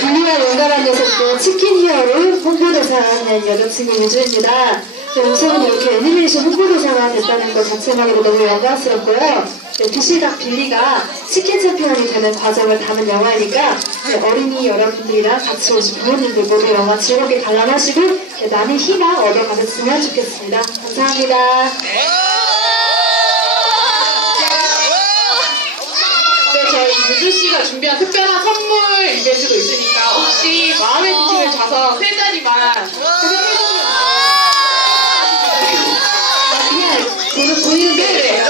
빌리와 용감한 녀석들 치킨 히어로 홍보대사하는 여자친구 유주입니다. 네, 우선 이렇게 애니메이션 홍보대사가 됐다는 것 자체만으로 너무 영광스럽고요. 네, 도시락 빌리가 치킨 챔피언이 되는 과정을 담은 영화이니까 네, 어린이 여러분들이랑 같이 오신 부모님들 모두 영화 즐겁게 관람하시고 네, 많은 희망 얻어가셨으면 좋겠습니다. 감사합니다. 네, 유주 씨가 준비한 특별한 선물 이벤트도 있으니까 혹시 마음에 드시는 좌석 세 자리만 네, 네.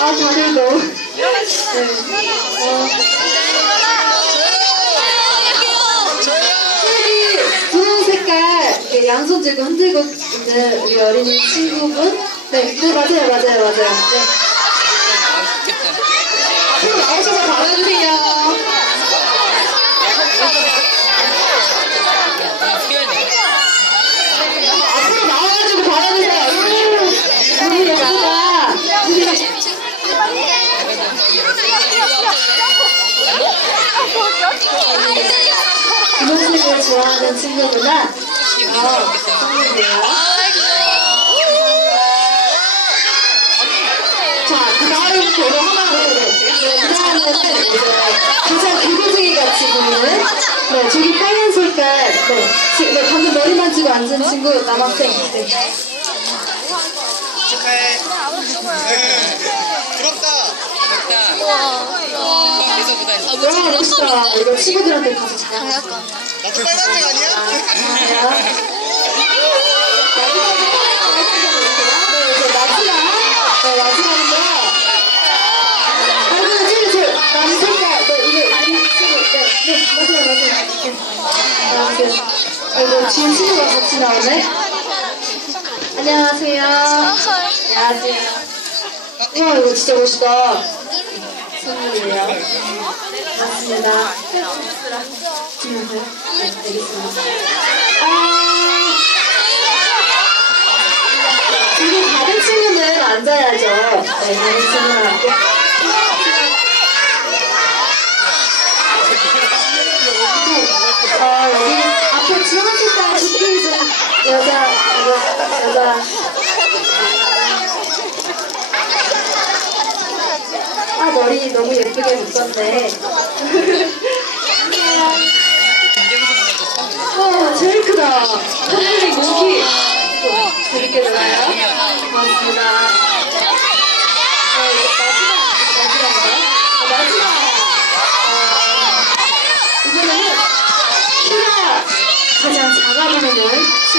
아 다들 너무 네. 어, 분홍 색깔 이렇게 양손 들고 흔들고 있는 우리 어린이 친구분 네, 네 맞아요 맞아요 맞아요 네. 앞으로 나오셔서 받아주세요. 앞으로 나와가지고 받아주세요. 우리 예쁘다 분홍색을 좋아하는 친구구나 어, 선물이에요 가장 기고쟁이 같이 보이는 네, 저기 빨간 색깔 네, 지, 네, 방금 머리 만지고 앉은 친구 남학생 네. 축하해. 네. 부럽다. 와 멋있다 이거 친구들한테 가서 자랑하자 나도 빨간색 아니야? 감사합니다 네, 이제 마지막 네, 마지막인데 아이고 저기 저 남색깔 네, 이게 이 친구 네, 네 맞아요 맞아요 네. 아, 네. 아이고 뒤에 친구가 같이 나오네. 안녕하세요. 안녕하세요. 우와 이거 진짜 멋있다. 선물이에요. 맞습니다. 안녕하세요 네 알겠습니다 아 지금 다른 친구는 앉아야죠. 네 다른 친구는 앉고 어, 여기 앞에 주황색깔 입고 좀 여자, 여자, 여자. 아, 머리 너무 예쁘게 묶었네. 와, 제일 크다. 선생님. 이거 재밌게 놀아요. 고맙습니다. 어, 이거 마지막, 마지막. 어, 이번에는 키가 가장 작아 보이는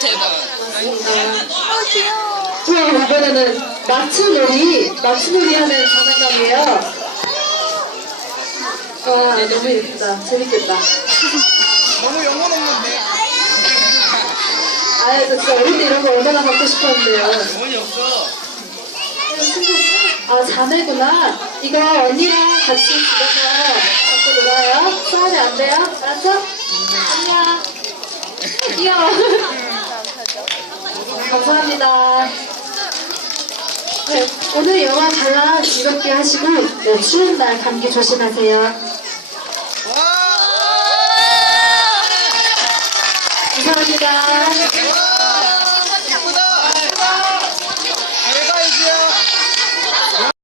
헐 대박. 그럼 이번에는 마츠놀이 마츠놀이 하는 장난감이에요. 와 너무 예쁘다. 재밌겠다. 너무 영혼 없는데. 아유 저 진짜 어릴 때 이런 거 얼마나 갖고 싶었는데요. 영혼이 없어. 친구, 아 자매구나. 이거 언니랑 같이 집에서 갖고 놀아요. 싸우면 안 돼요. 알았어? 안녕. 귀여워. 감사합니다. 네, 오늘 영화 관람 즐겁게 하시고 네, 추운 날 감기 조심하세요. 와. 감사합니다. 와.